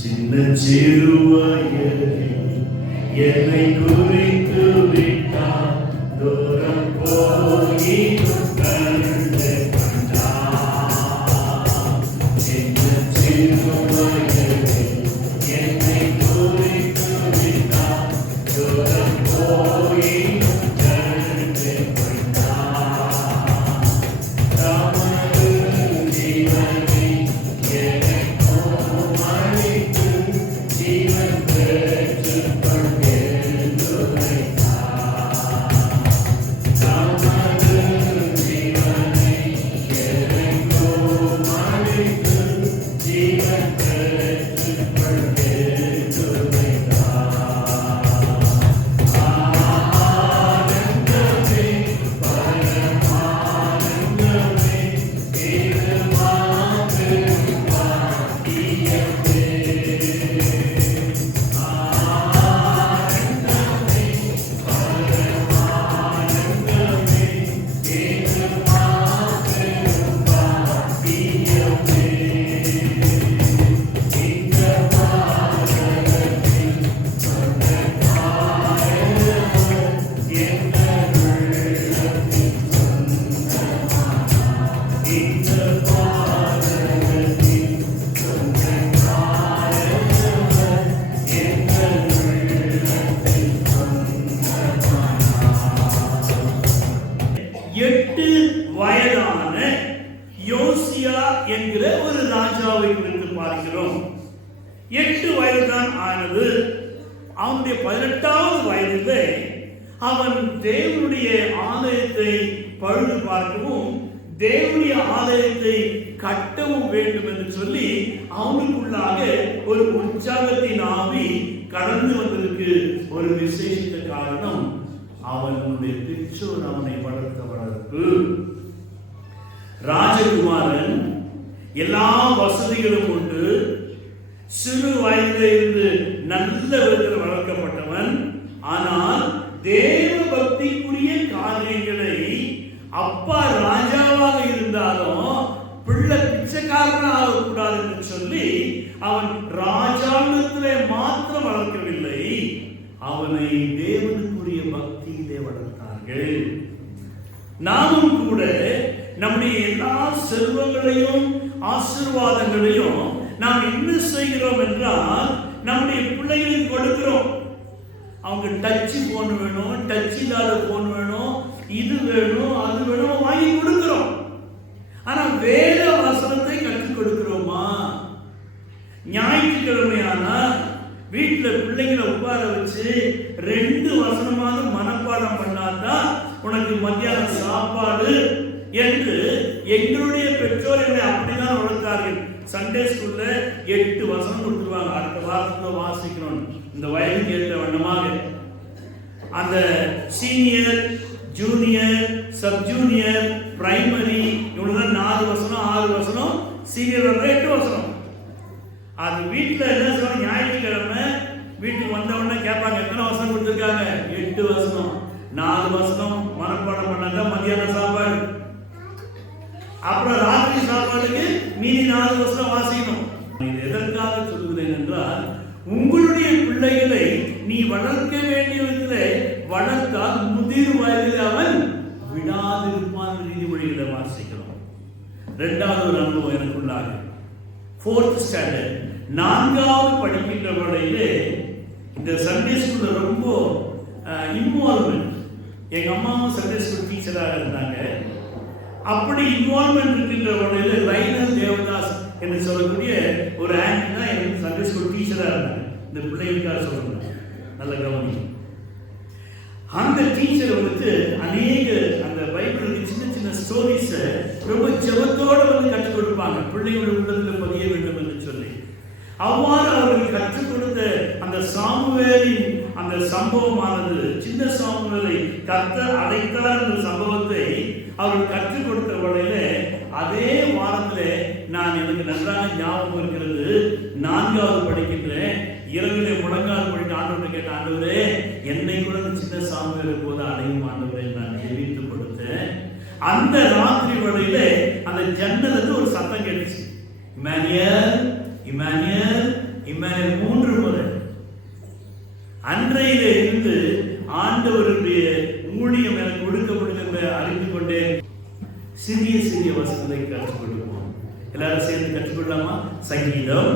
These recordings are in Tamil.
சின்ன சிறுவயதில் என்னை குறித்து விட்டார், தூரம் போயினும் கண்டு கொண்டார். சின்ன சிறுவயதில் என்னை குறித்து விட்டார், தூரம் போயினும் கண்டு கொண்டார். தமது ஜீவனை எனக்கும் அளித்து ஜீவன் பெற்றுக் கொண்டெழுந்து வைத்தார். தமது ஜீவனை எனக்கும் அளித்து ஜீவன் பெற்றுக் கொண்டெழுந்து வைத்தார். ஆனந்தமே பரமானந்தமே இது மாபெரும் பாக்கியமே. ஆனந்தமே பரமானந்தமே இது மாபெரும் பாக்கியமே. இந்த பாரதத்தில் சொந்தக்காரர் எங்கள் உள்ளத்தில் சொந்தமானார். இந்த பாரதத்தில் சொந்தக்காரர் எங்கள் உள்ளத்தில் சொந்தமானார். 8 வயதான யோசியா என்கிற ஒரு ராஜாவை குறித்து பார்க்கிறோம். 8 வயதுதான் ஆனது. அவனுடைய 18வது வயதிலே அவன் தேவனுடைய ஆலயத்தை பழுது பார்க்கவும் தேவனுடைய ஆலயத்தை கட்டவும் வேண்டும் என்று சொல்லி அவனுக்குள்ளாக ஒரு உற்சாகத்தின் ஆவி கடந்து வந்திருக்கு. ஒரு விசேஷித்த காரணம், அவனுடைய பெற்றோர் அவனை வளர்த்த வளர்ப்பு. ராஜகுமாரன், எல்லா வசதிகளும் உண்டு, சிறு வயதிலிருந்து நல்ல விதத்தில் வளர்க்கப்பட்டவன். ஆனால் தேவ பக்திக்குரிய காரியங்களை அப்பா ராஜாவாக இருந்தாலும் பிள்ளை பிச்சைக்காரன் ஆகக்கூடாது என்று சொல்லி அவன் ராஜாங்கத்திலே மாத்திரம் வளர்க்கவில்லை, அவனை தேவனுக்குரிய பக்தியிலே வளர்த்தார்கள். நாமும் கூட நம்முடைய எல்லா செல்வங்களையும் ஆசீர்வாதங்களையும் நாம் என்ன செய்கிறோம் என்றால் நம்முடைய பிள்ளைகளுக்கு கொடுக்கிறோம். அவங்க டச் போன் வேணும், டச் இல்லாத போன் வேணும், இது வேணும், அது வேணும், வாங்கி கொடுக்கிறோம். ஆனா வேத வசனத்தை கற்றுக் கொடுக்கிறோமா? ஞாயிற்றுக்கிழமையானா வீட்டுல பிள்ளைங்களை உட்கார வச்சு 2 வசனமாக மனப்பாடம் பண்ணாதான் உனக்கு மத்தியானம் சாப்பாடு என்று எங்களுடைய பெற்றோர்களை அப்படிதான் வளர்த்தார்கள். சண்டே ஸ்கூல்ல 8 வசனம் கொடுத்துருவாங்க, அடுத்த வாரத்துல வாசிக்கணும். இந்த வயதுக்கு ஏற்ற வண்ணமாக அந்த senior, junior, sub junior, primary இவ்வளவுதான் 4 வசனம், 6 வசனம், சீனியர் 8 வசனம். அது வீட்டுல என்ன சொல்லுவாங்க, ஞாயிற்றுக்கிழமை வீட்டுக்கு வந்தவொடனே கேட்பாங்க, எத்தனை வசனம் கொடுத்துருக்காங்க? 8 வசனம். 4 வசனம் மனப்பாடம் பண்ணாங்க, மதியான சாப்பாடு. அப்புறம் ராத்திரி சாப்பாடுக்கு மீதி 4 வசனம் வாசிக்கணும். இது எதற்காக சொல்கிறேன் என்றால், உங்களுடைய பிள்ளைகளை நீ வளர்க்க வேண்டிய விதத்திலே வளர்த்தால் முதிர் வயதில் அவன் விடாதிருப்பான். நீதிமொழிகளை வாசிக்கிறோம். 2வது ஒரு அனுபவம் எனக்குள்ளாக 4th ஸ்டாண்டர்ட் 4வது படிக்கின்ற வேளையிலே இந்த சண்டே ஸ்கூல்ல ரொம்ப இன்வால்வ்மெண்ட். எங்க அம்மாவும் சண்டே ஸ்கூல் டீச்சராக இருந்தாங்க. அப்படி இன்வால்வ்மெண்ட் இருக்கின்ற வேளையில ரைனல் தேவதாஸ் என்று சொல்லக்கூடிய ஒரு ஆன்டி தான் எனக்கு சண்டே ஸ்கூல் டீச்சராக இருந்தாங்க. இந்த பிள்ளைகளுக்காக சொல்லணும், நல்ல கவனி. அந்த டீச்சர் வந்துட்டு அநேக அந்த பைபிளுக்கு சின்ன சின்ன ஸ்டோரிஸ் ரொம்ப ஜெபத்தோடு வந்து கற்றுக் கொடுப்பாங்க, பிள்ளைகளோட உள்ளத்தில் பதிய வேண்டும் என்று சொல்லி. அவ்வாறு அவர்கள் கற்றுக் கொடுத்த அந்த சாமுவேலின் அந்த சம்பவமானது, சின்ன சாமுவேலை கர்த்தர் அழைத்தார் என்ற சம்பவத்தை அவர்கள் கற்றுக் கொடுத்த வகையில அதே வாரத்திலே நான் எனக்கு நன்றாக ஞாபகம் இருக்கிறது. 4வது படிக்கின்றேன். இரவிலே முழங்கால் படிட்டு ஆண்டவரை கேட்ட, ஆண்டவரே என்னை கூட சின்ன சாமுவேலை போது அடையும் ஆண்டவரை நான் ஜெபித்து கொடுத்தேன். அந்த ராத்திரி வேளையிலே அந்த ஜன்னலுக்கு ஒரு சத்தம் கேட்டுச்சு, இமானியல் இமானியல் இம்மானுவேல் 3 முறை. அன்றையில இருந்து ஆண்டவருடைய ஊழியம் எனக்கு கொடுக்கப்படும் என்று அறிந்து கொண்டேன். சிறிய சிறிய வசனங்களை கற்றுக்கொள்வோம். எல்லாரும் சேர்ந்து கற்றுக்கொள்ளலாமா? சங்கீதம்,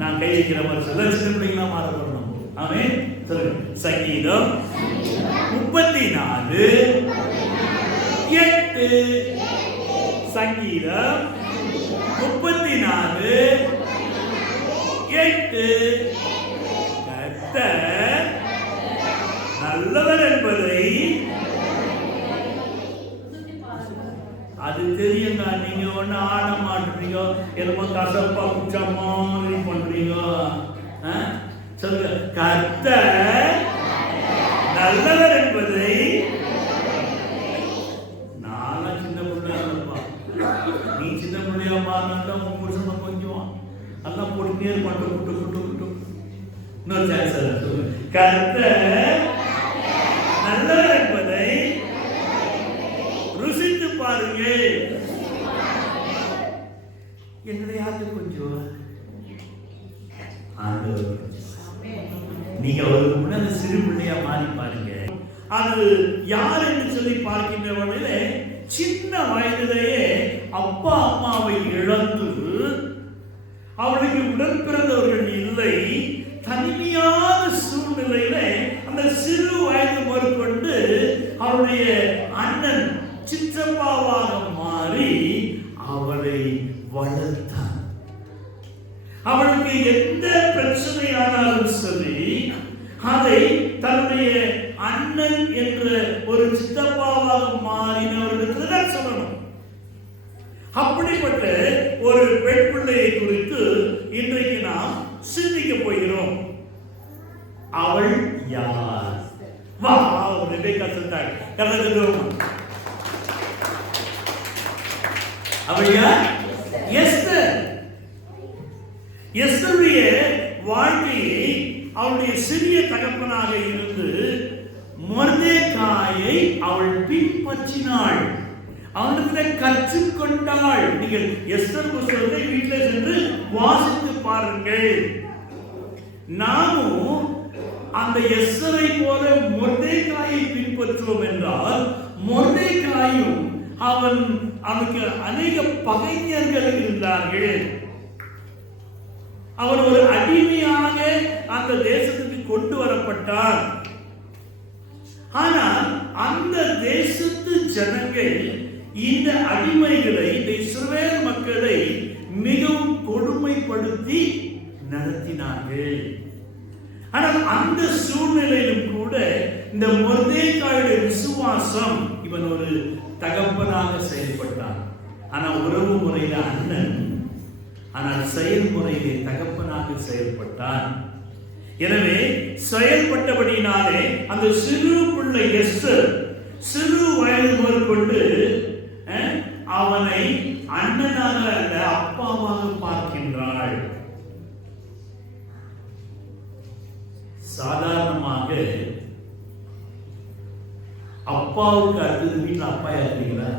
நான் கை வைக்கிற மாதிரி சொல்ல சின்ன பிள்ளைங்களா மாற வரணும். ஆமென். சொல்லுங்க. சங்கீதம் 34:8. சங்கீதம் 34:8. கர்த்தர் நல்லவர் என்பதை அது தெரியுங்க. நீங்க ஒண்ணு ஆட மாட்டீங்க, என்னமோ கசப்பா குச்ச மாதிரி பண்றீங்க. சொல்லுங்க. கர்த்தர் நல்லவர் என்பதை. நான் சின்ன பிள்ளையா இருப்பா, நீ சின்ன பிள்ளையா மாறினா உன் புருஷனை கொஞ்சம் எல்லாம் போட்டுட்டே இருப்பான். Good good good. இன்னொரு சான்ஸ். சொல்லுங்க. கர்த்தர் நல்லவர் என்பதை ருசித்து பாருங்க. என்னையாவது கொஞ்சம் நீங்க ஒரு உணர்வு சிறு பிள்ளையா மாறி பாருங்க. அது யார் என்று சொல்லி பார்க்கின்றவர்கள சின்ன வயதிலேயே அப்பா அம்மாவை இழந்து அவளுக்கு உடன் பிறந்தவர்கள் இல்லை, தனிமையான சூழ்நிலையில அந்த சிறு வயது முதற்கொண்டு அவருடைய அண்ணன் சிற்றப்பாவாக மாறி அவளை வளர்த்தான். அவளுக்கு எந்த பிரச்சனையானாலும் சரி அதை தன்னுடைய அண்ணன் என்ற ஒரு சித்தப்பாவாக மாறினவர்களுக்கு தான் சொல்லணும். அப்படிப்பட்ட ஒரு பெண் பிள்ளையை குறித்து இன்றைக்கு நாம் சிந்திக்க போகிறோம். அவள் யார்? வா, ரெபேக்கா சொல்றாங்க. அவள் யார்? எஸ்தர். எஸ்தருடைய வாழ்க்கையை அவளுடைய சிறிய தகப்பனாக இருந்து மொர்தெகாயை அவள் பின்பற்றினாள், அவனுக்கு கற்றுக்கொண்டாள். நீங்கள் எஸ்தர் புத்தகத்தை வீட்டில் சென்று வாசித்து பாருங்கள். நாமும் அந்த எஸ்தரை போல மொர்தெகாயை பின்பற்றுவோம் என்றால், மொர்தெகாயும் அவனுக்கு அநேக பகைஞர்கள் இருந்தார்கள். அவன் ஒரு அடிமையாக அந்த தேசத்துக்கு கொண்டு வரப்பட்டான். ஆனால் அந்த தேசத்து ஜனங்கள் இந்த அடிமைகளை, இந்த இஸ்ரவேல் மக்களை மிகவும் கொடுமைப்படுத்தி நடத்தினார்கள். ஆனால் அந்த சூழ்நிலையிலும் கூட இந்த மொர்தெகாயுடைய விசுவாசம், இவன் ஒரு தகப்பனாக செயல்பட்டான். ஆனால் உறவு முறையில அண்ணன், ஆனால் செயல்முறையிலே தகப்பனாக செயல்பட்டான். எனவே செயல்பட்டபடினாலே அந்த சிறு பிள்ளை எஸ்தர் சிறு வயது முதற்கொண்டு அவனை அண்ணனாக அல்ல அப்பாவாக பார்க்கின்றாள். சாதாரணமாக அப்பாவுக்கு அடுத்தது வீட்டில் அப்பா இருக்கிறீங்களா?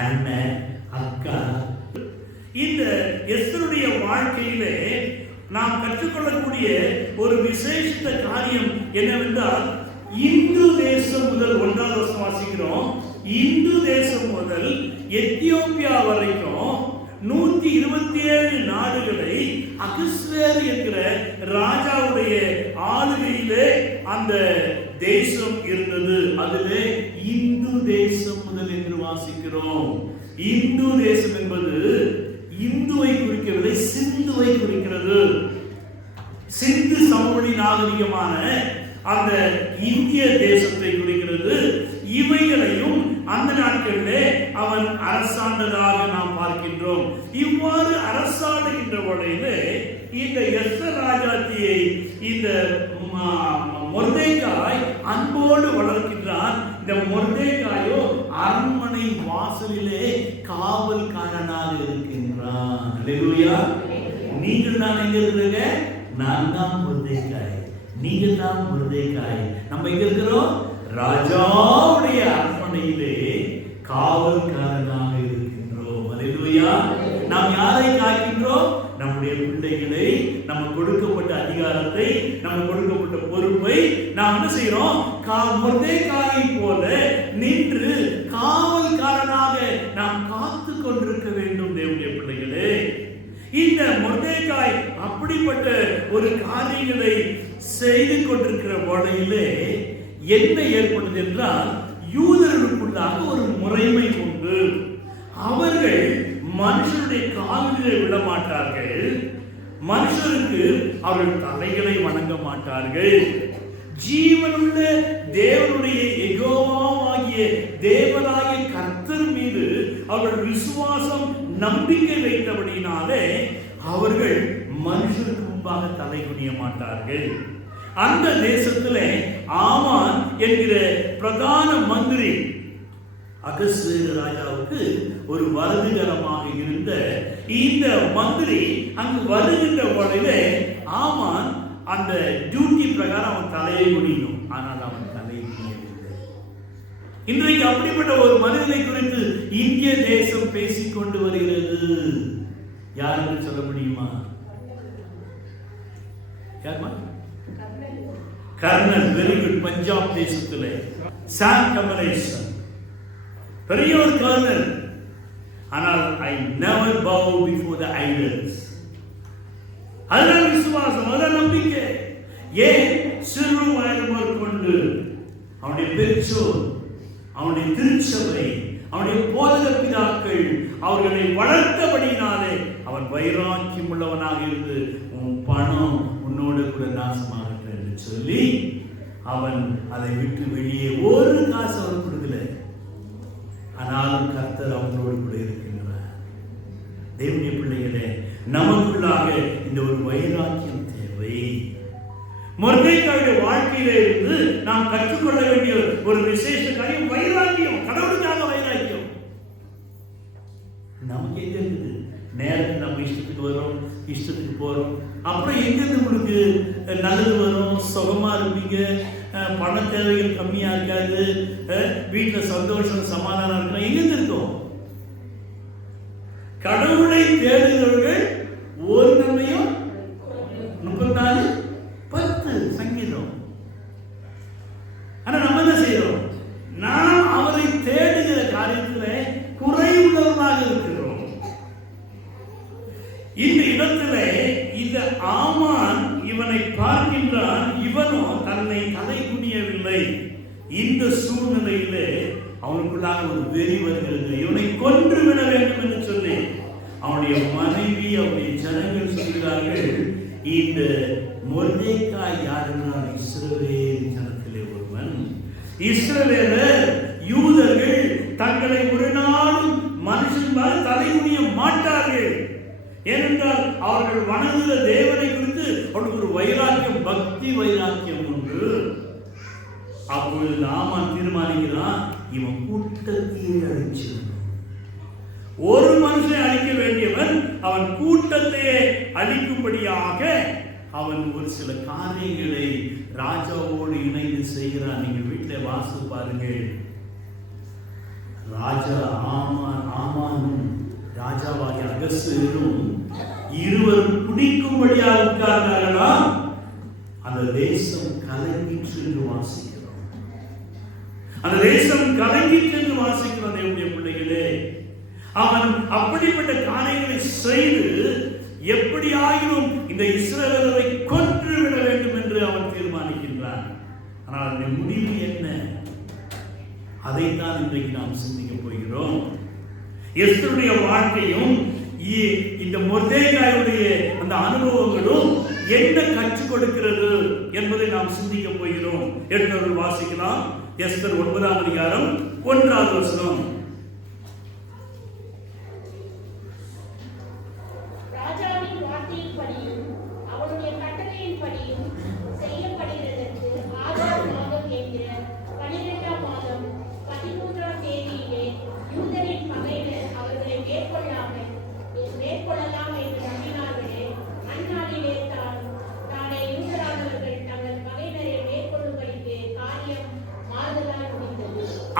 அண்ணன், அக்கா. இந்த எஸ்தருடைய வாழ்க்கையிலே நாம் கற்றுக்கொள்ளக்கூடிய ஒரு விசேஷித்த காரியம் என்னவென்றால், இந்து தேசம் முதல் 1வது வசனம் வாசிக்கிறோம். இந்து தேசம் முதல் எத்தியோப்பியா வரைக்கும் 127 நாடுகளை அகஸ்வேரு என்கிற ராஜாவுடைய ஆளுகையிலே அந்த தேசம் இருந்தது. அதிலே இந்து தேசம் முதல் என்று வாசிக்கிறோம். இந்து தேசம் என்பது இந்துவை குறிக்கவில்லை, சிந்துவை குறிக்கிறது. சிந்து சமவெளி நாகரிகமான அந்த இந்திய தேசத்தை குறிக்கிறது. இவைகளையும் அந்த நாட்களிலே அவன் அரசாண்டதாக நாம் பார்க்கின்றோம். இவ்வாறு அரசாடுகின்ற வகையிலே இந்த எஸ்தர் ராஜாத்தியை இந்த மொர்தெகாய் அன்போடு வளர்க்கின்றான். இந்த மொர்தெகாயோ அரண்மனை வாசலிலே காவல்காரனாக இருக்கின்றான். அல்லேலூயா. நீங்கள் தான் எங்க இருக்கிறீங்க? நான் தான் மொர்தெகாய், நீங்க தான் மொர்தெகாய். நம்ம எங்க இருக்கிறோம்? ராஜாவுடைய அரண்மனையிலே காவல்காரனாக இருக்கின்றோம். அல்லேலூயா. நாம் யாரை காக்கின்றோம்? நம்முடைய பிள்ளைகளை, நம்ம கொடுக்கப்பட்ட அதிகாரத்தை, நம்ம கொடுக்கப்பட்ட பொறுப்பை நாம் என்ன செய்யறோம்? மொர்தெகாயை போல நின்று காவல்காரனாக நாம் காத்து கொண்டிருக்க வேண்டும். தேவனுடைய பிள்ளைகளே, இந்த மொர்தெகாய் அப்படிப்பட்ட ஒரு காரியங்களை செய்து கொண்டிருக்கிற வேளையிலே என்ன ஏற்பட்டது என்றால், யூதர்களுக்குள்ளாக ஒரு முறைமை உண்டு. அவர்கள் மனுஷனுடைய கால்களை விட மாட்டார்கள், மனுஷருக்கு அவர்கள் தலைகளை வணங்க மாட்டார்கள். ஜீவனுள்ள தேவனுடைய யெகோவாகிய தேவனாகிய கர்த்தர் மீது அவர்கள் விசுவாசம் நம்பிக்கை வைத்தபடினாலே அவர்கள் மனுஷருக்கு முன்பாக தலை குனிய மாட்டார்கள். அந்த தேசத்திலே ஆமான் என்கிற பிரதான மந்திரி அகஸ்வேரு ராஜாவுக்கு ஒரு வலதுகரமாக இருந்த இந்த மந்திரி அங்கு வருகின்ற பொழுதே ஆமான் அந்த டியூட்டி பிரகாரம் அவன் தலையை குனியணும். ஆனால் அவன் தலையை குனியவில்லை. இன்றைக்கு அப்படிப்பட்ட ஒரு மனிதனை குறித்து இந்திய தேசம் பேசிக்கொண்டு வருகிறது. யாருக்கு சொல்ல முடியுமா? யாருமா? Kernel, very good. பஞ்சாப் தேசத்திலே சாம் கமலேசன் பெரிய ஒரு கர்னல். ஆனால் I never bow before the idols. அதுதான் விசுவாசம், அதுதான் நம்பிக்கை. ஏன்? சிறு வயது முதற்கொண்டு அவனுடைய பெற்றோர், அவனுடைய திருச்சபை, அவனுடைய போதக பிதாக்கள் அவர்களை வளர்த்தபடினாலே அவன் வைராக்கியம் உள்ளவனாக இருந்து, உன் பணம் உன்னோடு கூட நாசமாகட்டும் என்று சொல்லி அவன் அதை விட்டு வெளியே ஒரு காசு அவன் கொடுக்கல. ஆனாலும் கர்த்தர் அவனோடு கூட இருக்கின்றார். தேவனுடைய பிள்ளைகளே, நமக்குள்ளாக இந்த ஒரு வைராக்கியம் தேவை. மொர்தெகாயுடைய வாழ்க்கையில இருந்து நாம் கற்றுக்கொள்ள வேண்டிய ஒரு விசேஷ காரியம் வைராக்கியம். கடவுளுக்காக வைராக்கியம். நமக்கு எங்க இருக்குது? நேரத்துக்கு நம்ம இஷ்டத்துக்கு வரோம், இஷ்டத்துக்கு போறோம். அப்புறம் எங்கிருந்து உங்களுக்கு நல்லது வரும்? சுகமா இருப்பீங்க, பண தேவைகள் கம்மியா இருக்காது, வீட்டுல சந்தோஷம் சமாதானம் இருக்கும். எங்கிருந்து இருக்கும்? கடவுளை தேடுகிறவர்கள் ஒரு நன்மையும் 34:10 சங்கீதம். ஆனா நம்ம என்ன செய்யறோம்? நாம் அவரை தேடுகிற காரியத்தில் குறைவுள்ளவர்களாக இருக்கிறோம். இந்த இடத்திலே இந்த ஆமான் இவனை பார்க்கின்றான். இவனோ தன்னை தலை குனியவில்லை. இந்த சூழ்நிலையிலே அவனுக்குள்ளாக ஒரு வெறி வருகிறது. இவனை கொன்று விட வேண்டும் என்று சொல்லி அவனுடைய மனைவி, அவனுடைய ஜனங்கள் சொல்கிறார்கள், இந்த மொர்தெகாய் யார் என்றால் இஸ்ரவேல் ஜனத்திலே ஒருவன். இஸ்ரவேலர் யூதர்கள் தங்களை ஒரு நாளும் மனுஷன் தலை குனிய மாட்டார்கள். ஏனென்றால் அவர்கள் வணங்குகிற தேவனை குறித்து அவனுக்கு ஒரு வைராக்கியம், பக்தி வைராக்கியம் உண்டு. அப்பொழுது ஆமான் தீர்மானிக்கிறான், இவன் கூட்டத்தையே அழிச்சிருந்தான். ஒரு மனுஷனை அழிக்க வேண்டியவன் அவன் கூட்டத்தையே அழிக்கும்படியாக அவன் ஒரு சில காரியங்களை ராஜாவோடு இணைந்து செய்கிறான். நீங்க வீட்டில் வாசி பாருங்கள். ராஜா ஆமானும் ராஜாவாகிய அகஸ்வேரும் இருவரும் குடிக்கும்படியாக உட்கார்ந்தார்களா? அந்த தேசம் கலங்கிற்று என்று வாசிக்கிறோம். அந்த தேசம் கலங்கிற்று என்று வாசிக்கிறோம். தேவனுடைய பிள்ளைகளே, அவன் அப்படிப்பட்ட காரியங்களை செய்து எப்படியாயினும் இந்த இஸ்ரவேலரை கொன்று விட வேண்டும் என்று அவன் தீர்மானிக்கின்றான். ஆனால் அதன் முடிவு என்ன? அதைத்தான் இன்றைக்கு நாம் சிந்திக்க போகிறோம். எஸ்தருடைய வாழ்க்கையும் இந்த மொர்தெகாயுடைய அந்த அனுபவங்களும் என்ன கற்றுக் கொடுக்கிறது என்பதை நாம் சிந்திக்க போகிறோம். என்று வாசிக்கலாம். எஸ்தர் 9ஆம் அதிகாரம் 1வது வசனம்.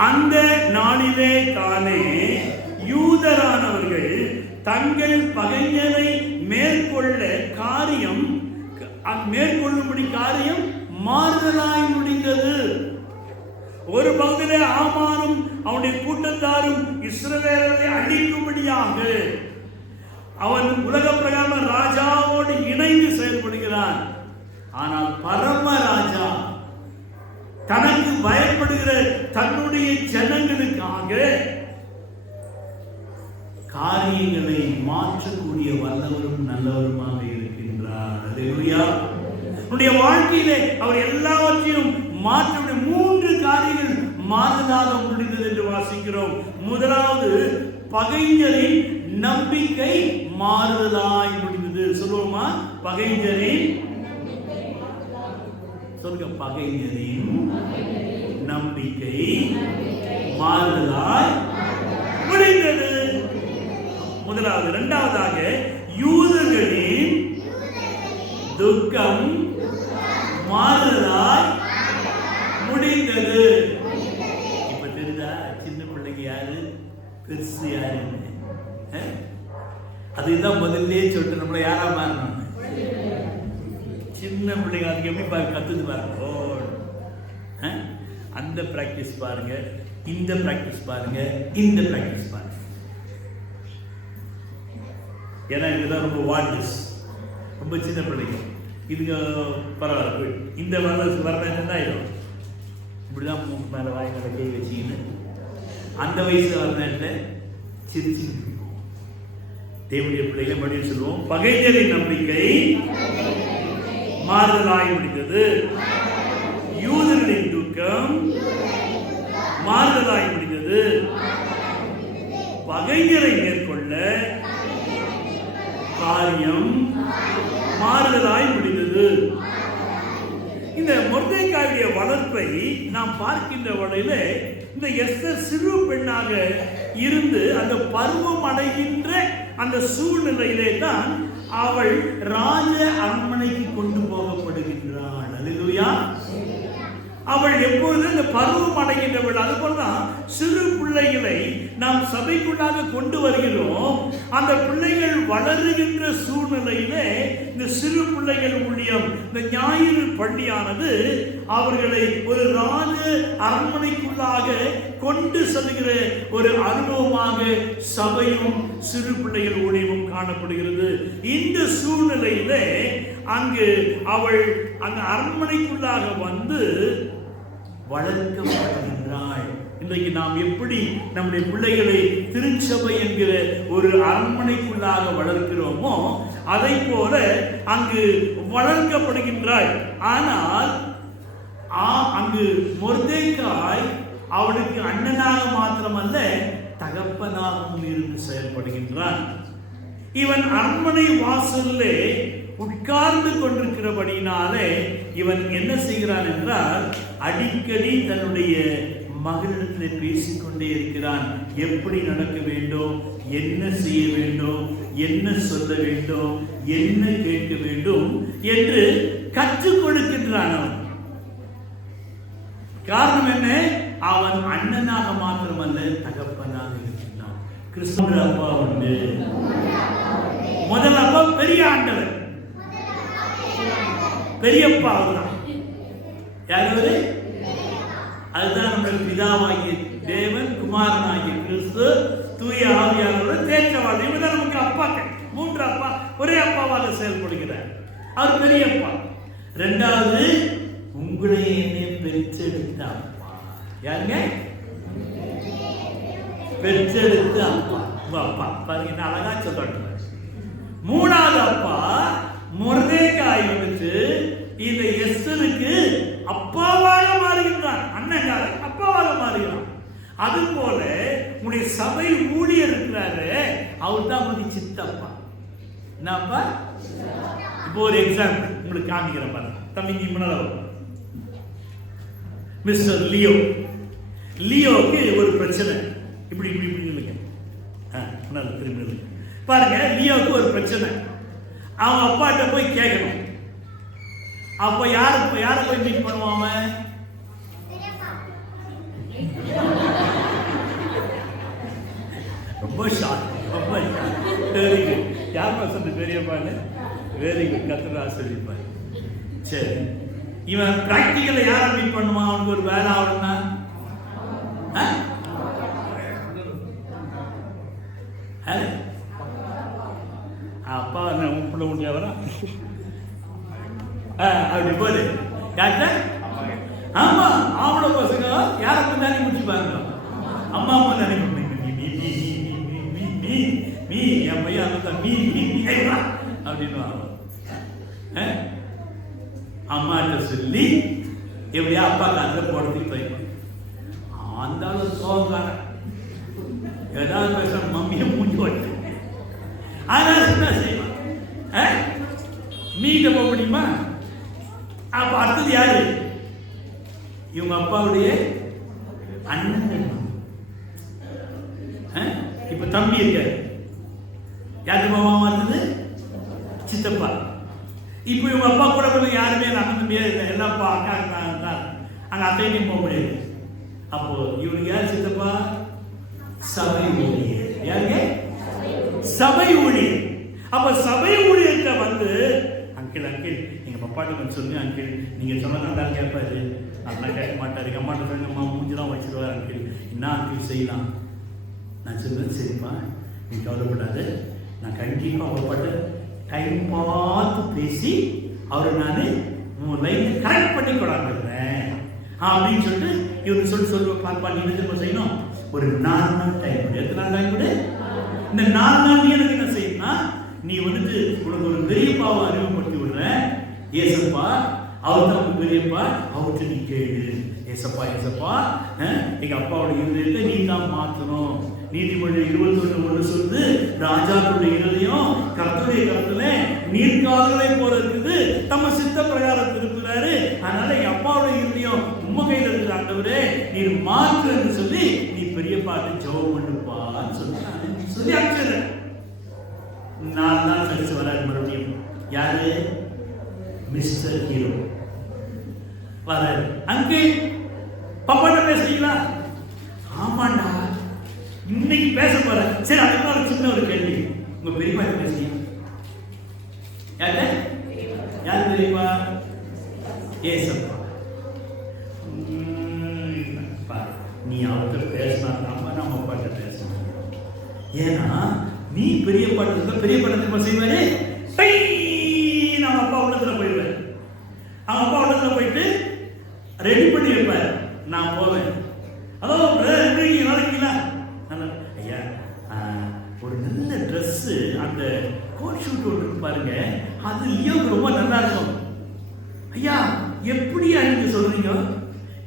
அந்த நாளிலே தானே யூதரானவர்கள் தங்கள் பகைஞரை மேற்கொள்ள மேற்கொள்ளும்படி காரியம் மாறுதலாய் முடிந்தது. ஒரு பகுதியிலே ஆமானும் அவனுடைய கூட்டத்தாரும் இஸ்ரவேலை அழிக்கும்படியாக அவன் உலக பிரகார ராஜாவோடு இணைந்து செயல்படுகிறான். ஆனால் பரம ராஜா தனக்கு பயப்படுகிற தன்னுடைய ஜனங்களுக்காக காரியங்களை மாற்றக்கூடிய வல்லவரும் நல்லவருமாக இருக்கின்றார். அல்லேலூயா. நம்முடைய வாழ்க்கையிலே அவர் எல்லாவற்றையும் மாற்ற 3 காரியங்கள் மாறுதலாக முடிந்தது என்று வாசிக்கிறோம். முதலாவது, பகைஞரின் நம்பிக்கை மாறுதலாய் முடிந்தது. சொல்லுவோமா? பகைஞரின் சொல்லுங்க. பகைஞரின் நம்பிக்கை மாறுதலாய் முடிந்தது. முதலாவது. இரண்டாவதாக, யூதர்களின் துக்கம் மாறுதலாய் முடிந்தது. இப்ப தெரியுதா சின்ன பிள்ளைங்க யாரு, பெருசு யாருன்னு? அதுதான் முதல்ல சொல்லிட்டு நம்மள யாரா மாறணும்? சின்ன பிள்ளைங்க அதுக்கு எப்படி கத்துது பாருங்க. அந்த பிராக்டிஸ் பாருங்க, இந்த பிராக்டிஸ் பாருங்க, இந்த பிராக்டிஸ் பாருங்க. ஏன்னா இதுதான் ரொம்ப வாட்னஸ், ரொம்ப சின்ன பிள்ளைங்க. இதுக்கு பரவாயில்ல. இந்த வரணும் என்ன ஆயிடும்? இப்படிதான் மூக்கு மேலே வாய் மேலே கை வச்சுக்கின்னு அந்த வயசு வரணும் சிரிச்சு. தேவனுடைய பிள்ளைகளை மறுபடியும் சொல்லுவோம். பகைஞரின் நம்பிக்கை மாறுதலாய் முடிந்தது. யூதர்களின் துக்கம் மாறுதலாய் முடிந்தது. பகைஞரை மேற்கொள்ள காரியம் மாறுதலாய் முடிந்தது. இந்த மொர்தெகாயுடைய வளர்ப்பை நாம் பார்க்கின்ற வகையில இந்த எஸ்தர் சிறு பெண்ணாக இருந்து அந்த பருவம் அடைகின்ற அந்த சூழ்நிலையிலே தான் அவள் ராஜ அரண்மனைக்கு கொண்டு போகப்படுகின்றாள். அல்லேலூயா. அவள் எப்பொழுது இந்த பருவம் அடைகின்றவள். அதுபோலதான் சிறு பிள்ளைகளை நாம் சபைக்குள்ளாக கொண்டு வருகிறோம். அந்த பிள்ளைகள் வளருகின்ற சூழ்நிலையிலே இந்த சிறு பிள்ளைகள் ஊழியம், இந்த ஞாயிறு பள்ளியானது அவர்களை ஒரு ராஜ அரண்மனைக்குள்ளாக கொண்டு செல்கிற ஒரு அனுபவமாக சபையும் சிறு பிள்ளைகள் ஊழியமும் காணப்படுகிறது. இந்த சூழ்நிலையிலே அங்கு அவள் அந்த அரண்மனைக்குள்ளாக வந்து வளர்க்கப்படுகின்றாள். இன்றைக்கு நாம் எப்படி நம்முடைய பிள்ளைகளை திருச்சபை என்கிற ஒரு அரண்மனைக்குள்ளாக வளர்க்கிறோமோ அதை போல அங்கு வளர்க்கப்படுகின்றாள். ஆனால் அங்கு மொர்தெகாய் அவளுக்கு அண்ணனாக மாத்திரமல்ல தகப்பனாகவும் இருந்து செயல்படுகின்றான். இவன் அரண்மனை வாசல்லே உட்கார்ந்து கொண்டிருக்கிறபடினாலே இவன் என்ன செய்கிறான் என்றால் அடிக்கடி தன்னுடைய மகளிடத்தில் பேசிக்கொண்டே இருக்கிறான். எப்படி நடக்க வேண்டும், என்ன செய்ய வேண்டும், என்ன சொல்ல வேண்டும், என்ன கேட்க வேண்டும் என்று கற்றுக் கொடுக்கின்றான். அவன் காரணம் என்ன? அவன் அண்ணனாக மாத்திரமல்ல தகப்பனாக இருக்கின்றான். கிறிஸ்துவ அப்பா உண்டு. முதல் அப்பா பெரிய ஆண்டவர், பெரியப்பா அவர்தான். யாரு? அதுதான் நம்முடைய பிதாவாகிய தேவன், குமாரனாகிய கிறிஸ்து, தூய ஆவியானவரோட தேற்றவாள். இவர்தான் நமக்கு அப்பாக்கள். 3 அப்பா ஒரே அப்பாவாக செயல்படுகிறார். அவர் பெரியப்பா. 2வது, உங்களை என்னை பெற்றெடுத்த அப்பா. யாருங்க? பெற்றெடுத்த அப்பா. உங்க அப்பா பாருங்க என்ன அழகா சொல்றாங்க. 3வது அப்பா மொர்தெகாய் வந்துட்டு இந்த எஸ்தருக்கு அப்பாவாக மாறுகின்றான். அண்ணன் அப்பாவாக மாறுகிறான். அது போல உங்களுடைய சபை ஊழியர் இருக்கிறாரு, அவர் தான் உங்களுக்கு சித்தப்பா. என்னப்பா? இப்போ ஒரு எக்ஸாம்பிள் உங்களுக்கு காமிக்கிறேன் பாருங்க. தம்பி முன்னால மிஸ்டர் லியோ. லியோக்கு ஒரு பிரச்சனை. இப்படி இப்படி இப்படி இல்லைங்க. திரும்பி இல்லைங்க பாருங்க. லியோக்கு ஒரு பிரச்சனை. அவன் அப்பாட்ட போய் கேட்கணும். அப்ப யாரை போய் மீட் பண்ணுவாங்க? ரொம்ப ஷார்ட், ரொம்ப ஷார்ட். Very good. யார் சொல்றது? பெரியப்பான்னு. Very good. கர்த்தர் ஆசீர்வதிப்பார். சரி, இவன் பிராக்டிக்கலை யாரை மீட் பண்ணுவான்? அவனுக்கு ஒரு வேலை ஆகணும்னா அப்பா உப்புல முடியாவரா அப்படி போது யார்கிட்ட? ஆமா, ஆம்பளை பசங்க யாரை பின்னாடி முடிச்சுப்பாங்க. அம்மா அம்மா நினைக்கும் மீ என் பையன் அந்த மீ அப்படின்னு அம்மாட்ட சொல்லி எப்படியா அப்பா காலத்தில் போடுறதுக்கு ட்ரை பண்ண. அந்த சோகார ஏதாவது பேச மம்மியை மூஞ்சி வச்சு அதனால என்ன செய்வான்? மீட்ட போக முடியுமா? அப்ப அடுத்தது யாரு? இவங்க அப்பாவுடைய அண்ணன். இப்ப தம்பி இருக்காரு. யாருக்கு மாமா இருந்தது? சித்தப்பா. இப்ப இவங்க அப்பா கூட யாருமே அண்ணன் தம்பியா இல்லை. எல்லாம் அப்பா அக்கா இருந்தாங்க. அங்க அத்தையும் போக முடியாது. அப்போ இவனுக்கு யார் சித்தப்பா? சபை ஊழியர். யாருங்க? சபை ஊழியர். அப்ப சபை ஊழியர்கிட்ட வந்து அங்கிள் எங்க பப்பாட்ட கொஞ்சம் சொல்லுங்க அங்கிள், நீங்க சொன்னதான் கேட்பாரு. அதெல்லாம் கேட்க மாட்டாரு. எங்க அம்மாட்ட சொன்ன அம்மா மூஞ்சிலாம் வச்சிருவாரு. அங்கிள் என்ன அங்கிள் செய்யலாம்? நான் சொல்லுவேன், சரிப்பா நீ கவலைப்படாது, நான் கண்டிப்பா பப்பாட்ட டைம் பார்த்து பேசி அவரை நான் உன் லைனை கரெக்ட் பண்ணி கொண்டாந்துடுறேன் அப்படின்னு சொல்லிட்டு இவரு சொல்லுவேன். பாப்பா நீ என்ன செய்யணும்? ஒரு 4 நாள் டைம் கொடு. எத்தனை நாள் டைம் கொடு? இந்த 4 நாள் நீ எனக்கு என்ன செய்யணும்னா, நீ வந்துட்டு உனக்கு ஒரு பெரியப்பாவை அறிமுகப்படுத்தி விடுற. ஏசப்பா அவர் தான் பெரியப்பா, அவர்கிட்ட நீ கேளு. ஏசப்பா எங்க அப்பாவோட இருதயத்தை நீ தான் மாற்றணும். நீதிமொழி 21:1 சொல்லுது, ராஜாக்களுடைய இருதயம் கர்த்தருடைய கருத்துல நீர்க்கால்களை போல இருக்குது, நம்ம சித்த பிரகாரம் திருப்புறாரு. அதனால எங்க அப்பாவோட இருதயம் உம்ம கையில இருக்கிற ஆண்டவரே நீர் மாற்றுன்னு சொல்லி நீ பெரியப்பாட்டு ஜெபம் பண்ணுப்பான்னு சொல்லி அனுப்பிச்சிடுறேன். 4 நாள் கழிச்சு வராது மறுபடியும். யாரு? மிஸ்டர் ஹீரோ வராது. அங்கே பப்பாட்ட பேசுறீங்களா? ஆமாண்டா இன்னைக்கு பேச போற. சரி, அதுக்கு ஒரு சின்ன ஒரு கேள்வி. உங்க பெரியப்பா பேசுறீங்க? யாரு பெரியப்பா? ஏசப்பா. நீ அவர்கிட்ட பேசினா நம்ம அப்பாட்ட பேசணும். ஏன்னா நீ பெரிய பாட்டு பெரிய பாட்டு செய்வாரு. நம்ம அப்பா உள்ளத்துல போயிடுவேன். அவங்க அப்பா உள்ளத்துல போயிட்டு ரெடி பண்ணி வைப்பாரு. நான் போவேன். அதாவது நாளைக்குங்களா ஐயா ஒரு நல்ல ட்ரெஸ், அந்த கோட் ஷூட் ஒன்று பாருங்க, அது லியோக்கு ரொம்ப நல்லா இருக்கும். ஐயா எப்படியா நீங்க சொல்றீங்க?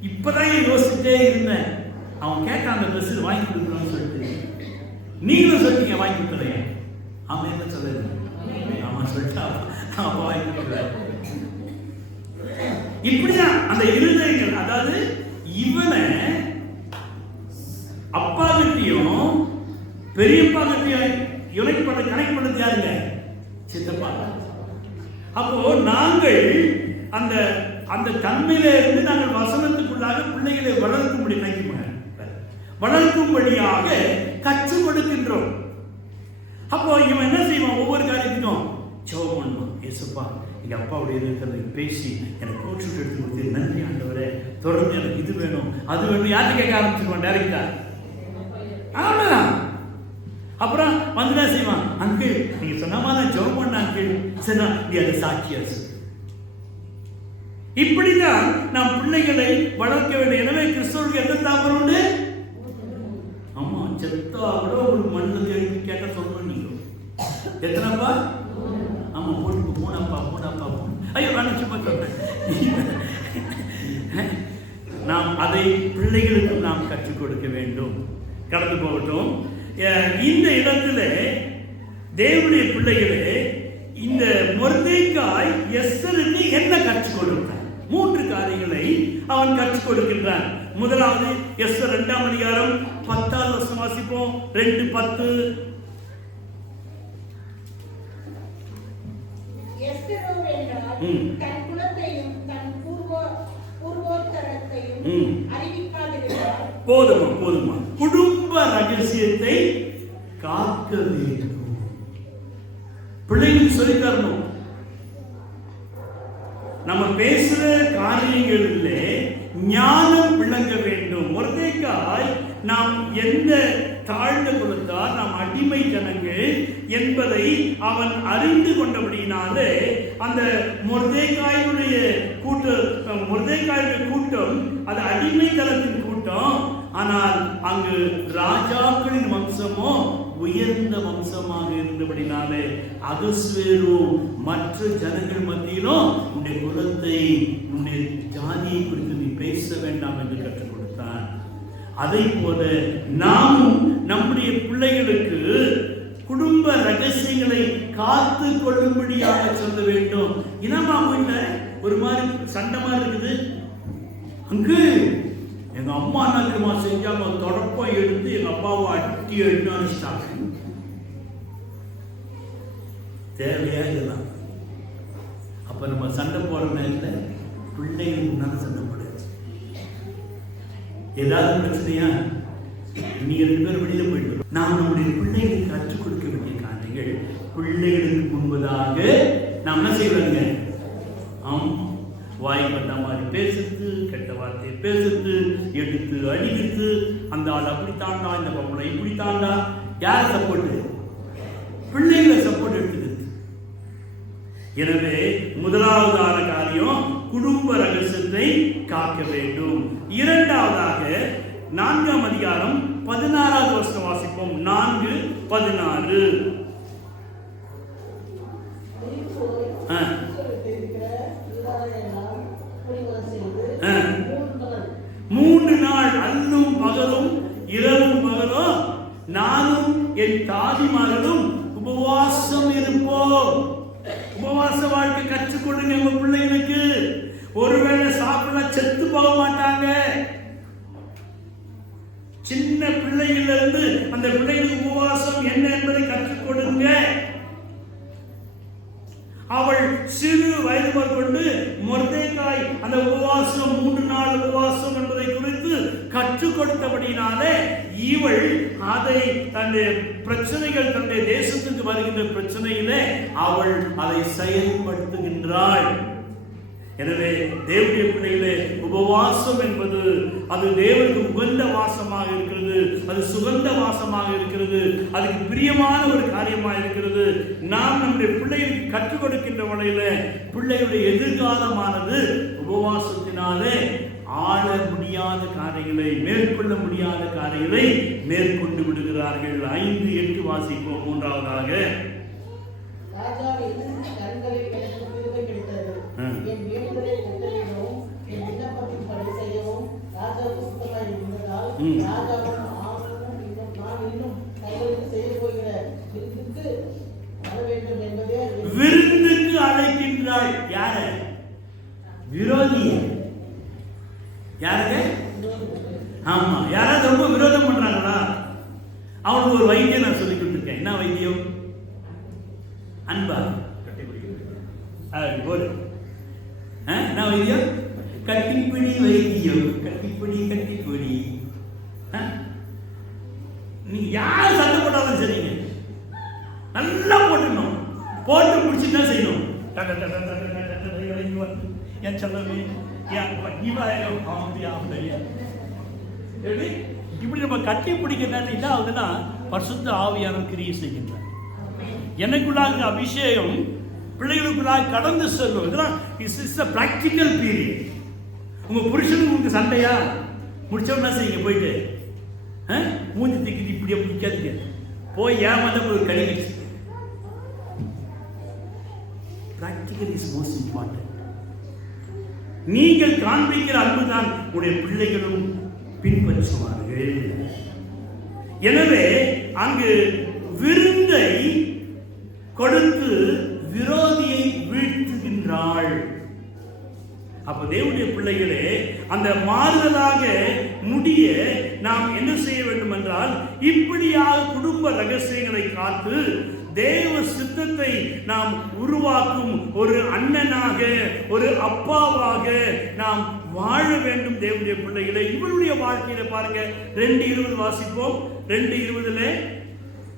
இப்பதான் யோசிச்சுட்டே இருந்தேன். அவன் கேட்டான் அந்த ட்ரெஸ் வாங்கி கொடுக்கணும்னு சொல்லிட்டு. நீங்களும் சொல்லிட்டீங்க வாங்கி கொடுத்துறீங்க. அவன் என்ன சொல்லுது? அவன் சொல்லிட்டா அவன் வாங்கி கொடுக்குற. இப்படிதான் அந்த இருதயங்கள், அதாவது இவனை அப்பா கிட்டையும் பெரியப்பா கிட்டையும் யுனைட் பண்ண கனெக்ட் பண்ணது யாருங்க? சித்தப்பா. அப்போ நாங்கள் அந்த அந்த தன்மையில இருந்து நாங்கள் வசனத்துக்குள்ளாக பிள்ளைகளை வளர்க்கும்படியாக கற்றுக் கொடுக்கின்றோம். அப்போ இவன் என்ன செய்வான்? ஒவ்வொரு காரியத்துக்கும் ஜெபம் பண்ணுவான். ஏசப்பா எங்க அப்பாவுடைய இருக்கிறத பேசி எனக்கு கோட் ஷூட் எடுத்து கொடுத்து நன்றி ஆண்டவரே, தொடர்ந்து எனக்கு இது வேணும் அது வேணும் யார்கிட்ட கேட்க ஆரம்பிச்சிருவான் டைரக்டா. அவ்வளவுதான். அப்புறம் வந்து என்ன செய்வான்? அங்கிள் நீங்க சொன்ன மாதிரி ஜெபம் பண்ண அங்கிள், சரி நீ அதை சாட்சியா சொல்லு. இப்படிதான் நாம் பிள்ளைகளை வளர்க்க வேண்டும். எனவே கிறிஸ்தவர்களுக்கு எந்த தாக்கம் உண்டு? ஆமா, செத்தா கூட ஒரு மண்ணு கேட்ட சொல்லணும். நீங்க எத்தனைப்பா? ஆமா, போட்டு 3 அப்பா. ஐயோ நினைச்சு சொல்றேன். நாம் அதை பிள்ளைகளுக்கு நாம் கற்றுக் கொடுக்க வேண்டும். கடந்து போகட்டும். இந்த இடத்துல தேவனுடைய பிள்ளைகளே, இந்த மொர்தெகாய் எஸ்தருக்கு என்ன கற்றுக் கொடுத்தார்? 3 காரியங்களை அவன் கற்றுக் கொடுக்கின்றான். முதலாவது எஸ்தர் 2ஆம் அதிகாரம் 10வது வசனம் வாசிப்போம். 2:10. தன் குலத்தையும் தன் பூர்வோத்தரத்தையும் அறிவிக்காதிருந்தார். போதுமா. குடும்ப ரகசியத்தை காக்க வேண்டும். பிள்ளைகளுக்கு சொல்லி தரணும். நம்ம பேசுற காரியங்களிலே ஞானம் விளங்க வேண்டும். மொர்தெகாய் நாம் எந்த தாழ்ந்த குலத்தார், நாம் அடிமை ஜனங்கள் என்பதை அவன் அறிந்து கொண்டபடினாலே அந்த மொர்தெகாயுடைய கூட்டம் அது அடிமைத்தனத்தின் கூட்டம். ஆனால் அங்கு ராஜாக்களின் வம்சமோ உயர்ந்த வம்சமாக இருந்தபடினாலே அகஸ்வேரு மற்ற ஜனங்கள் மத்தியிலும் உன்னுடைய குலத்தை, உன்னுடைய ஜாதியை குறித்து நீ பேச வேண்டாம் என்று கற்றுக் கொடுத்தான். அதை போல நாமும் நம்முடைய பிள்ளைகளுக்கு குடும்ப ரகசியங்களை காத்து கொள்ளும்படியாக சொல்ல வேண்டும். இனமாவும் இல்லை, ஒரு மாதிரி சண்டை மாதிரி இருக்குது. அங்கு எங்க அம்மா நக்குமா செஞ்சாங்க, தொடப்பம் எடுத்து எங்க அப்பாவை அட்டி அடிச்சாங்க. தேவையா இதெல்லாம்? அப்ப நம்ம சண்டை போற நேரத்தில் பிள்ளைகளுக்கு சண்டை போடுறது ஏதாவது பிரச்சனையா? நீங்க 2 பேரும் வெளியில போயிட்டு நாம் நம்முடைய பிள்ளைகளுக்கு கற்றுக் கொடுக்க வேண்டிய காரியங்கள் பிள்ளைகளுக்கு முன்பதாக நாம் என்ன செய்வாங்க? வாய் வந்த மாதிரி பேசுறது, கெட்ட வார்த்தையை பேசுறது, எடுத்து அடிக்கிறது, அந்த ஆள் அப்படி தாண்டா, இந்த பொம்பளை இப்படி தாண்டா. யார் சப்போர்ட்? பிள்ளைகளை சப்போர்ட் எடுத்துக்கிறது. எனவே முதலாவதான காரியம் குடும்ப ரகசியத்தை காக்க வேண்டும். இரண்டாவதாக 4ஆம் அதிகாரம் 16வது வசனம் வாசிப்போம். 4:16. மூன்று நாள் அல்லும் பகலும் இரவும் பகலும் நானும் என் தாதிமார்களும் உபவாசம் இருப்போம். உபவாச வாழ்க்கை கற்றுக் கொடுங்க உங்க பிள்ளைகளுக்கு. ஒருவேளை சாப்பிட செத்து போக மாட்டாங்க. சின்ன பிள்ளைகள் இருந்து அந்த பிள்ளைகளுக்கு உபவாசம் என்ன என்பதை கற்றுக் கொடுங்க. அவள் சிறு வயது கொண்டு மொர்தெகாய் அந்த உபவாசம் 3 நாள் உபவாசம் என்பதை குறித்து கற்றுக் கொடுத்தபடினாலே இவள் அதை தன்னுடைய பிரச்சனைகள், தன்னுடைய தேசத்துக்கு வருகின்ற பிரச்சனையிலே அவள் அதை செயல்படுத்துகின்றாள். எனவே தேவனுடைய பிள்ளைகளே, உபவாசம் என்பது அது தேவனுக்கு உகந்த வாசமாக இருக்கிறது, அது சுகந்த வாசமாக இருக்கிறது, அதுக்கு பிரியமான ஒரு காரியமாக இருக்கிறது. நாம் நம்முடைய பிள்ளைகளுக்கு கற்றுக் கொடுக்கின்ற வகையில பிள்ளைகளுடைய எதிர்காலமானது உபவாசத்தினாலே ஆள முடியாத காரியங்களை, மேற்கொள்ள முடியாத காரியங்களை மேற்கொண்டு விடுகிறார்கள். 5:8 வாசிப்போம். மூன்றாவதாக என் வேண்டுதலை கட்டளையிடவும் என் விண்ணப்பத்தின் படி செய்யவும் ராஜாவுக்கு சுத்தமாய் இருந்ததால் ராஜாவும் நான் இன்னும் கைகளுக்கு செய்ய போகிற விருந்துக்கு வர வேண்டும் என்பதே விருந்துக்கு அழைக்கின்றாள். யார? விரோதி. யாருக்கு? ஆமா, யாராவது ரொம்ப விரோதம் பண்றாங்களா? அவனுக்கு ஒரு வைத்தியம் நான் சொல்லி கொடுத்துருக்கேன். என்ன வைத்தியம்? அன்பா என்ன வைத்தியம்? கட்டிப்பிடி வைத்தியம். கட்டிப்பிடி கட்டிப்பிடி. நீ யார் சண்டை போட்டாலும் சரிங்க, நல்லா போட்டுக்கணும். போட்டு முடிச்சுட்டா செய்யணும். என் சொல்லவே இப்படி நம்ம கட்டி பிடிக்கிறதுனால என்ன ஆகுதுன்னா, பரிசுத்த ஆவியானவர் கிரியை செய்கின்றார். எனக்குள்ளாக அபிஷேகம் பிள்ளைகளுக்குள்ளாக கடந்து செல்லும். இதெல்லாம் இஸ் a practical period. உங்க புருஷனுக்கு உங்களுக்கு சண்டையா? முடிச்சவனா செய்யுங்க. போயிட்டு மூஞ்சி திக்கிட்டு இப்படி அப்படி நிற்காதீங்க. போய் ஏமாந்த ஒரு கடி வச்சு. Practical is most important. நீங்கள் காண்பிக்கிற அன்புதான் உடைய பிள்ளைகளும் பின்பற்றுவார்கள். எனவே அங்கு விருந்தை கொடுத்து விரோதியை வீழ்த்துகின்றாள். அப்ப தேவனுடைய பிள்ளைகளே, அந்த மாறுதலாக முடிய நாம் என்ன செய்ய வேண்டும் என்றால், இப்படியாக குடும்ப ரகசியங்களை காத்து தேவ சித்தத்தை நாம் உருவாக்கும் ஒரு அண்ணனாக, ஒரு அப்பாவாக நாம் வாழ வேண்டும். தேவனுடைய பிள்ளைகளை இவளுடைய வாழ்க்கையில பாருங்க. 2:20 வாசிப்போம். 2:20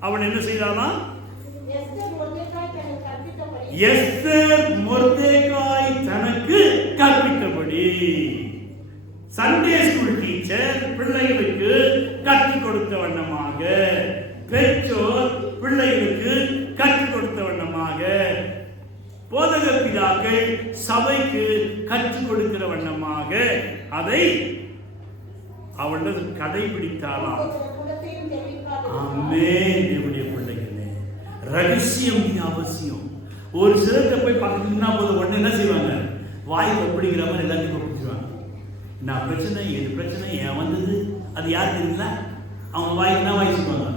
அவன் என்ன செய்தானா? எஸ்தர் மொர்தெகாய் தனக்கு சண்டே ஸ்கூல் டீச்சர் பிள்ளைகளுக்கு கற்றுக் கொடுத்த வண்ணமாக, பெற்றோர் பிள்ளைகளுக்கு கற்றுக் கொடுத்த வண்ணமாக, போதக பிதாக்கள் சபைக்கு கற்றுக் கொடுக்கிற வண்ணமாக அதை அவளது கடைபிடித்தாலாம். ஆமென். தேவனுடைய பிள்ளைகளே, ரகசியம் அவசியம். ஒரு சிலர்கிட்ட போய் பார்க்கணும்னா உடனே என்ன செய்வாங்க? வாய் அப்படிங்கிற மாதிரி எல்லாத்தையும் பிடிச்சிருவாங்க. நான் பிரச்சனை, எது பிரச்சனை, ஏன் வந்தது, அது யார் தெரியுங்களா? அவங்க வாய் என்ன வாய் சொல்லுவாங்க?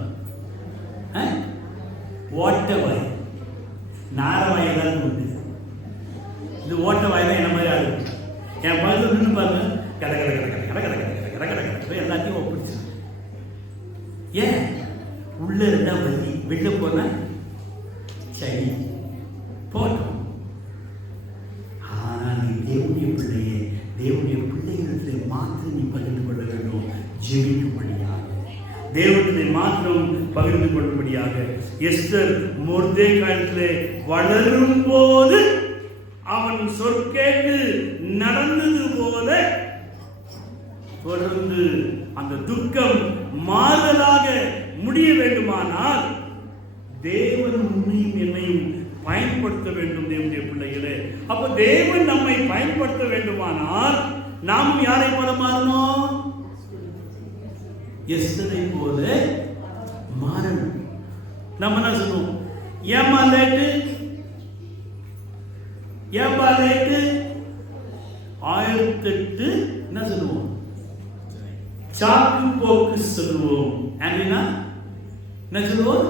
ஓட்ட வாய், நார வாய் ஏதாவது உண்டு. இது ஓட்ட வாய் தான் என்ன மாதிரி ஆகும். என் பக்கத்தில் நின்று பாருங்க, கட கட கட கட கட கட கட கட கட கட எல்லாத்தையும் ஒப்பிடிச்சு. ஏன்? உள்ள இருந்தா வலி, வெளில போனா சரி போட்டோம். ஆனா நீ தேவனுடைய பிள்ளையே, தேவனுடைய பிள்ளைகளிடத்தில் மாத்திரம் நீ பகிர்ந்து கொள்ள வேண்டும். ஜெபிக்கும்படியாக, தேவனை மாத்திரம் பகிர்ந்து கொள்ளும்படியாக. எஸ்தர் மொர்தெகாயிலே வளரும் போது அவன் சொற்கேட்டு நடந்தது போல தொடர்ந்து அந்த துக்கம் மாறுதலாக முடிய வேண்டுமானால் தேவன் உன்னையும் என்னையும் பயன்படுத்த வேண்டும். தேவனுடைய பிள்ளைகளே, அப்ப தேவன் நம்மை பயன்படுத்த வேண்டுமானால் நாம் யாரை போல மாறணும்? எஸ்தரை போல மாறணும். நம்ம என்ன சொல்லுவோம்? ஏமா லேட்டு, ஏமா லேட்டு, 1008 என்ன சொல்லுவோம்? சாக்கு போக்கு சொல்லுவோம். என்ன சொல்லுவோம்?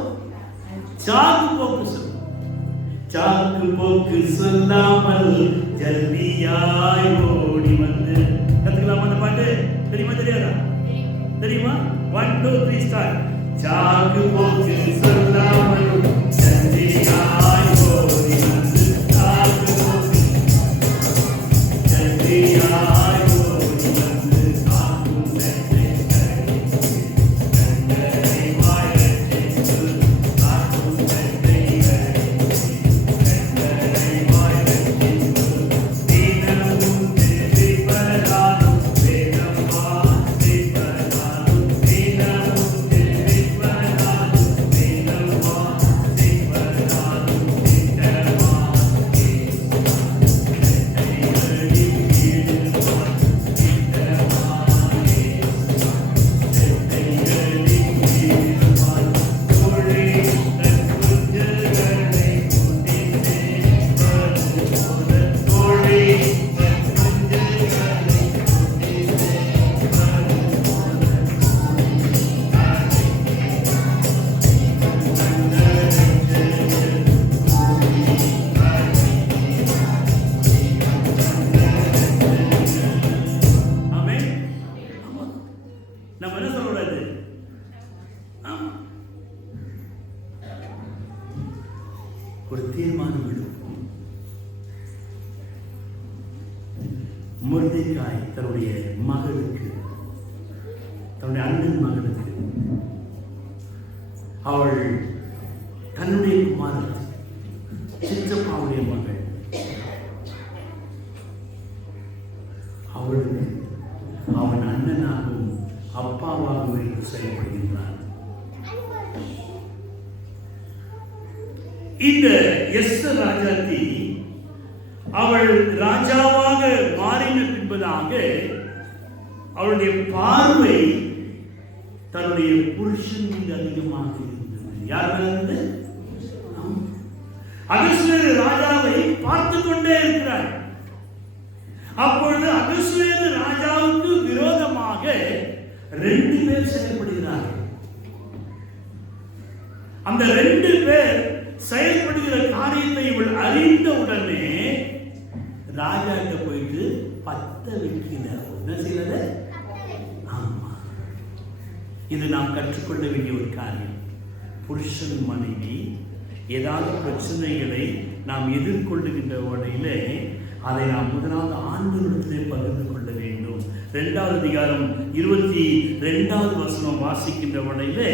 சாக்கு போக்கு சொல்லுவோம். சாக்கு போக்கு சொல்லாமல் ஜல்தியாய் ஓடி வந்து. கத்துக்கலாமா அந்த பாட்டு? தெரியுமா தெரியாதா? தெரியுமா? 1 2 3 ஸ்டார்ட். சாக்கு போக்கு சொல்லாமல் ஜல்தியாய் ஓடி வந்து, சாக்கு போக்கு ஜல்தியாய் ஓடி வந்து, காக்கும் சென்னை கண்டரை வாயற்றித்து, காக்கும் சென்னை ஒரு தீர்மானம் எடுப்போம். மொர்தெகாய் தன்னுடைய மகளுக்கு, தன்னுடைய அண்ணன் மகளுக்கு, அவள் தன்னுடைய குமாரன் சித்தப்பாவுடைய மகள், அவளுக்கு அவன் அண்ணனாகவும் அப்பாவாகவும் என்று செயல்படுகின்றான். இந்த எஸ்தர் ராஜாத்தி அவள் ராஜாவாக மாறின பின்பதாக அவளுடைய பார்வை தன்னுடைய புருஷன் மீது அதிகமாக இருந்தது. யார் இருந்தது? அகஸ்வேரு ராஜாவை பார்த்து கொண்டே இருக்கிறார். அப்பொழுது அகஸ்வேரு ராஜாவுக்கு விரோதமாக 2 பேர் செயல்படுகிறார்கள். அந்த 2 பேர் செயல்படுகிற காரியத்தை இவள் அறிந்த உடனே ராஜாட்ட போயிட்டு பத்த வைக்கிறார். என்ன செய்யறது? ஆமா, இது நாம் கற்றுக்கொள்ள வேண்டிய ஒரு காரியம். புருஷன் மனைவி ஏதாவது பிரச்சனைகளை நாம் எதிர்கொள்ளுகின்ற வகையிலே அதை நாம் முதலாவது ஆண்டவரிடத்திலே பகிர்ந்து கொள்ள வேண்டும். 2வது அதிகாரம் 22வது வசனம் வாசிக்கின்ற வகையிலே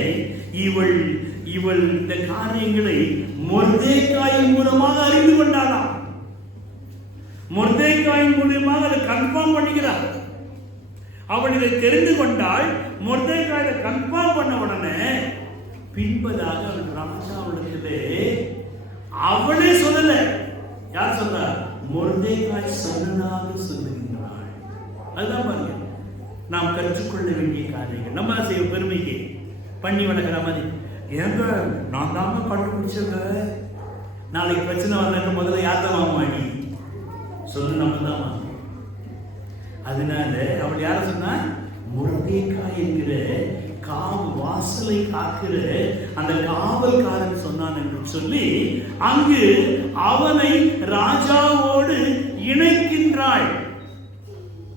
இவள் இந்த காரியங்களை மொர்தெகாயின் மூலமாக அறிந்து கொண்டாளாம். மொர்தெகாயின் மூலமாக அதை கன்ஃபார்ம் பண்ணிக்கிறார். அவள் இதை தெரிந்து கொண்டால் மொர்தெகாய் கன்ஃபார்ம் பண்ண உடனே பின்பதாக அவள் ராஜாவிடத்திலே அவளே சொல்லல, யார் சொல்றா? மொர்தெகாய் சொன்னதாக சொல்லுகின்றாள். அதுதான் பாருங்க நாம் கற்றுக்கொள்ள வேண்டிய காரியங்கள். நம்ம செய்ய பெருமைக்கு பண்ணி வளர்க்கிற மாதிரி, ஏங்க நான் தாம கண்டுபிடிச்சங்க, நாளைக்கு பிரச்சனை வந்தாக்க முதல்ல யார் தான் வாங்கி சொல்லு, நம்ம தான் வாங்க. அதனால அவள் யார சொன்னா? மொர்தெகாய் என்கிற வாசலை காக்கிற அந்த காவல்காரன் சொன்னான் என்று சொல்லி அங்கு அவனை ராஜாவோடு இணைக்கின்றாள்.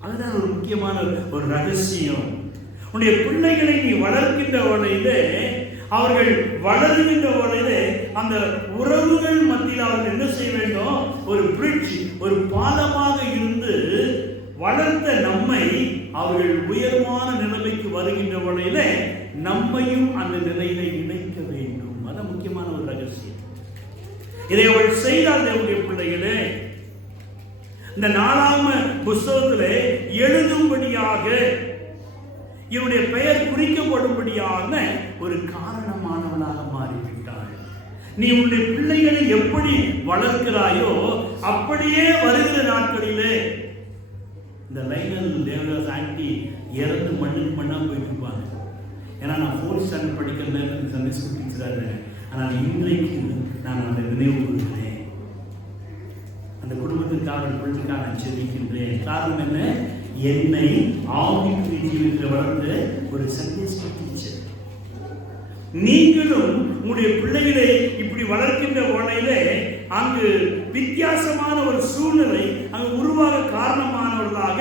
அதுதான் ஒரு முக்கியமான ஒரு ரகசியம். உன்னுடைய பிள்ளைகளை நீ வளர்க்கின்ற வகையிலே, அவர்கள் வளர்கின்ற வகையிலே அந்த உறவுகள் மத்தியில் அவர்கள் என்ன செய்ய வேண்டும்? ஒரு பிரிட்ஜ், ஒரு பாலமாக இருந்து வளர்த்த நம்மை அவர்கள் உயர்வான நிலைமைக்கு வருகின்ற வகையிலே நம்மையும் அந்த நிலையில இணைக்க வேண்டும். அது முக்கியமான ஒரு ரகசியம். இதை அவள் செய்தால் தேவனுடைய பிள்ளைகளே, இந்த 4ஆம் புஸ்தகத்திலே எழுதும்படியாக இவருடைய பெயர் குறிக்கப்படும்படியான ஒரு காரணமானவளாக மாறிவிட்டாள். நீ உன்னுடைய பிள்ளைகளை எப்படி வளர்க்கிறாயோ அப்படியே வருகிற நாட்களிலே இந்த லைனல் தேவதாஸ் ஆண்டி இறந்து மண்ணுக்கு மண்ணா போயிட்டு இருப்பாங்க. ஏன்னா நான் 4th ஸ்டாண்டர்ட் படிக்கிறதுல சண்டே ஸ்கூல் டீச்சராக, ஆனால் இன்றைக்கு நான் அதை நினைவு கூறுகிறேன். அந்த குடும்பத்திற்காக பிள்ளைக்காக நான் செபிக்கின்றேன். காரணம் என்ன? என்னை ஆவிக்குரிய ஜீவிதத்தில் வளர்ந்த ஒரு சண்டே ஸ்கூல் டீச்சர். நீங்களும் உங்களுடைய பிள்ளைகளை இப்படி வளர்க்கின்ற வகையிலே அங்கு வித்தியாசமான ஒரு சூழ்நிலை அங்கு உருவாக காரணமானவர்களாக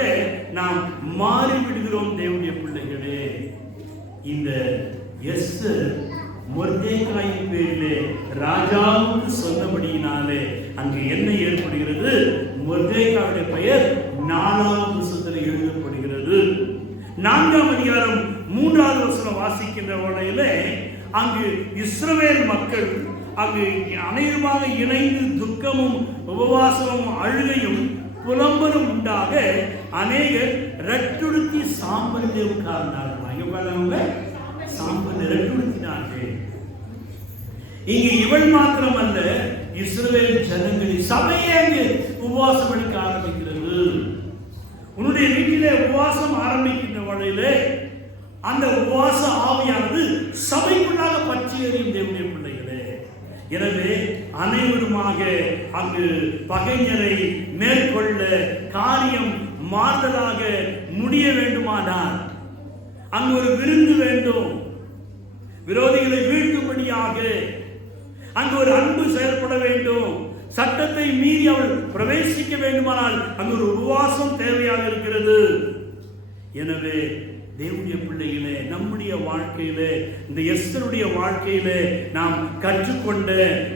நாம் மாறிவிடுகிறோம். தேவனுடைய பிள்ளைகளே, இந்த எஸ்தர் மொர்தெகாயின் பேரிலே ராஜாவுக்கு சொன்னபடியினாலே அங்கு என்ன ஏற்படுகிறது? மொர்தெகாயுடைய பெயர் 4ஆம் புஸ்தகத்தில் எழுதப்படுகிறது. 4ஆம் அதிகாரம் 3வது வசனம் வாசிக்கின்ற வகையிலே அங்கு இஸ்ரவேல் மக்கள் அங்கு அனைவருமாக இணைந்து துக்கமும் உபவாசமும் அழுகையும் புலம்பலும் உண்டாக அநேகர் ரெட்டுடுத்தி சாம்பலிலே உட்கார்ந்தார்கள். சாம்பல் ரெட்டுடுத்தினார்கள். இங்கு இவள் மாத்திரம் அல்ல, இஸ்ரவேல் ஜனங்களின் சபையே அங்கு உபவாசம் எடுக்க ஆரம்பிக்கிறது. உன்னுடைய வீட்டிலே உபவாசம் ஆரம்பிக்கின்ற வகையிலே அந்த உபவாச ஆவியானது சபைக்குள்ளாக பற்றி எறியும். தேவனுடைய பிள்ளைகளே, எனவே அனைவருமாக அங்கு பகைஞரை மேற்கொள்ள காரியம் மாறுதலாக முடிய வேண்டுமானால் அங்கு ஒரு விருந்து வேண்டும். விரோதிகளை வீழ்த்தும்படியாக அங்கு ஒரு அன்பு செயல்பட வேண்டும். சட்டத்தை மீறி அவள் பிரவேசிக்க வேண்டுமானால் அங்கு ஒரு உபவாசம் தேவையாக இருக்கிறது. எனவே தேவனுடைய பிள்ளைகளே, நம்முடைய வாழ்க்கையிலே, இந்த எஸ்தருடைய வாழ்க்கையிலே நாம் கற்றுக்கொண்ட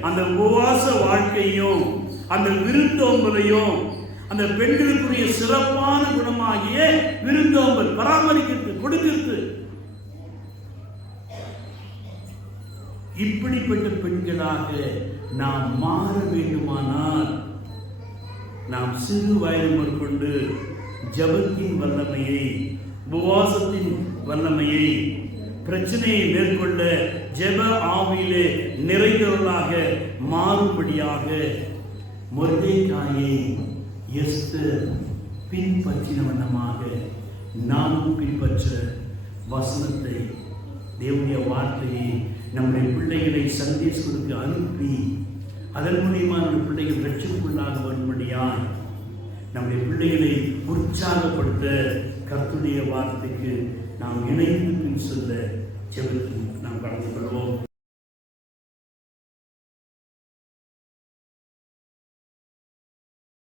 அந்த உபவாச வாழ்க்கையும் அந்த விருந்தோம்பலையும் அந்த பெண்களுக்குரிய சிறப்பான குணமாகிய விருந்தோம்பல் பராமரிக்கிறது, கொடுக்கிறது. இப்படிப்பட்ட பெண்களாக நாம் மாற வேண்டுமானால் நாம் சிறு வயது மேற்கொண்டு ஜபத்தின் வல்லமையை, உபவாசத்தின் வல்லமையை, பிரச்சனையை மேற்கொள்ள ஜெப ஆவியிலே நிறைந்தவர்களாக மாறும்படியாக மொர்தெகாயை எஸ்தர் பின்பற்றின வண்ணமாக நாமும் பின்பற்ற வசனத்தை, தேவனுடைய வார்த்தையை நம்முடைய பிள்ளைகளை சண்டே ஸ்கூலுக்கு அனுப்பி அதன் மூலியமா நம்ம பிள்ளைகள் ரட்சிப்புக்குள்ளாக வரும்படியாய் நம்முடைய பிள்ளைகளை உற்சாகப்படுத்த கர்த்தருடைய வார்த்தைக்கு நாம் இணைந்து பின் சொல்ல ஜெபத்தில் நாம் கடந்து கொள்வோம்.